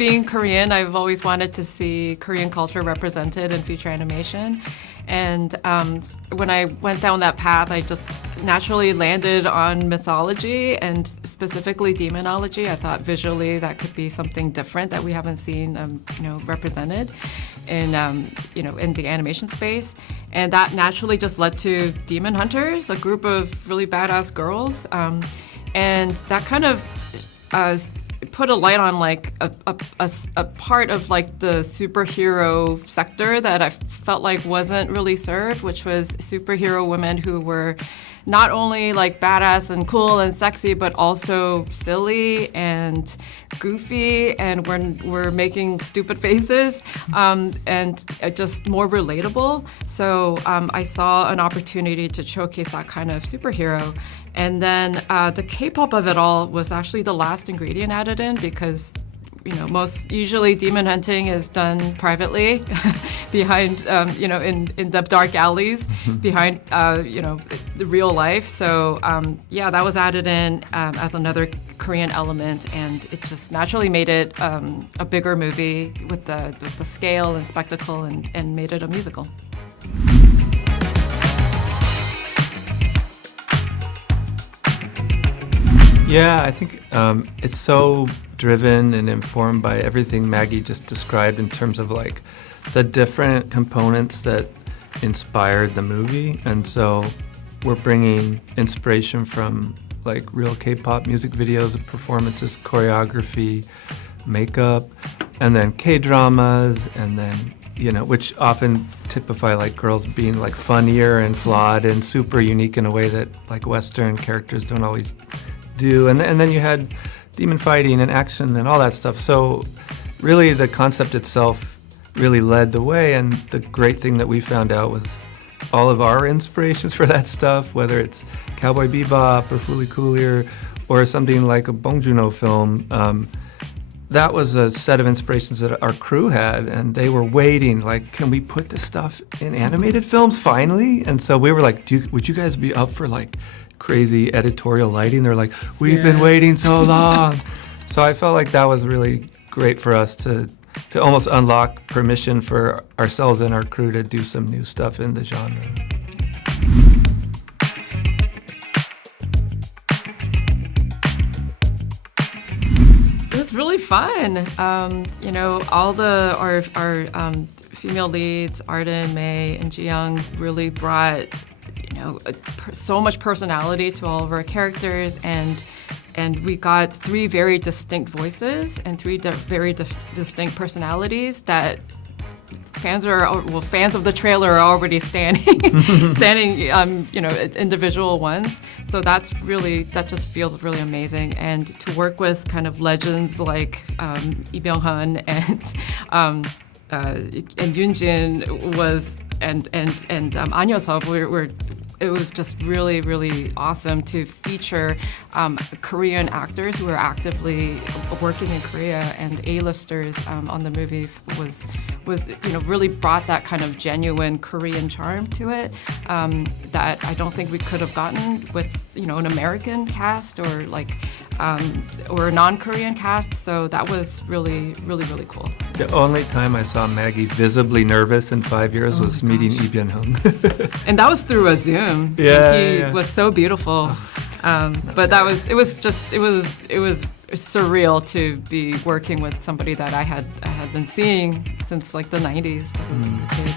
being Korean, I've always wanted to see Korean culture represented in feature animation. And when I went down that path, I just naturally landed on mythology and specifically demonology. I thought visually that could be something different that we haven't seen, represented in, in the animation space. And that naturally just led to Demon Hunters, a group of really badass girls. And that kind of put a light on like a part of like the superhero sector that I felt like wasn't really served, which was superhero women who were not only like badass and cool and sexy, but also silly and goofy, and we're making stupid faces, and just more relatable. So I saw an opportunity to showcase that kind of superhero. And then the K-pop of it all was actually the last ingredient added in, because most usually demon hunting is done privately behind, in the dark alleys behind, the real life. So that was added in as another Korean element, and it just naturally made it a bigger movie with the scale and spectacle, and made it a musical. Yeah, I think it's so driven and informed by everything Maggie just described in terms of like the different components that inspired the movie. And so we're bringing inspiration from like real K-pop music videos, performances, choreography, makeup, and then K-dramas, and then, which often typify like girls being like funnier and flawed and super unique in a way that like Western characters don't always do. And then you had demon fighting and action and all that stuff. So really the concept itself really led the way, and the great thing that we found out was all of our inspirations for that stuff, whether it's Cowboy Bebop or Fooly Cooly or something like a Bong Joon-ho film, that was a set of inspirations that our crew had, and they were waiting, like, can we put this stuff in animated films finally? And so we were like, would you guys be up for like crazy editorial lighting? They're like, we've been waiting so long. So I felt like that was really great for us to almost unlock permission for ourselves and our crew to do some new stuff in the genre. It was really fun. All our female leads, Arden, May, and Ji-young, really brought so much personality to all of our characters, and we got three very distinct voices and three very distinct personalities that fans of the trailer are already standing individual ones. So that just feels really amazing. And to work with kind of legends like Lee Byung-hun and Yoonjin was and An Yeoseo, it was just really, really awesome to feature Korean actors who are actively working in Korea, and A-listers on the movie was really brought that kind of genuine Korean charm to it that I don't think we could have gotten with an American cast or or a non-Korean cast. So that was really, really, really cool. The only time I saw Maggie visibly nervous in 5 years was meeting Lee Byung-hun. And that was through a Zoom. Yeah, and he was so beautiful. But it was surreal to be working with somebody that I had been seeing since like the 90s as a kid.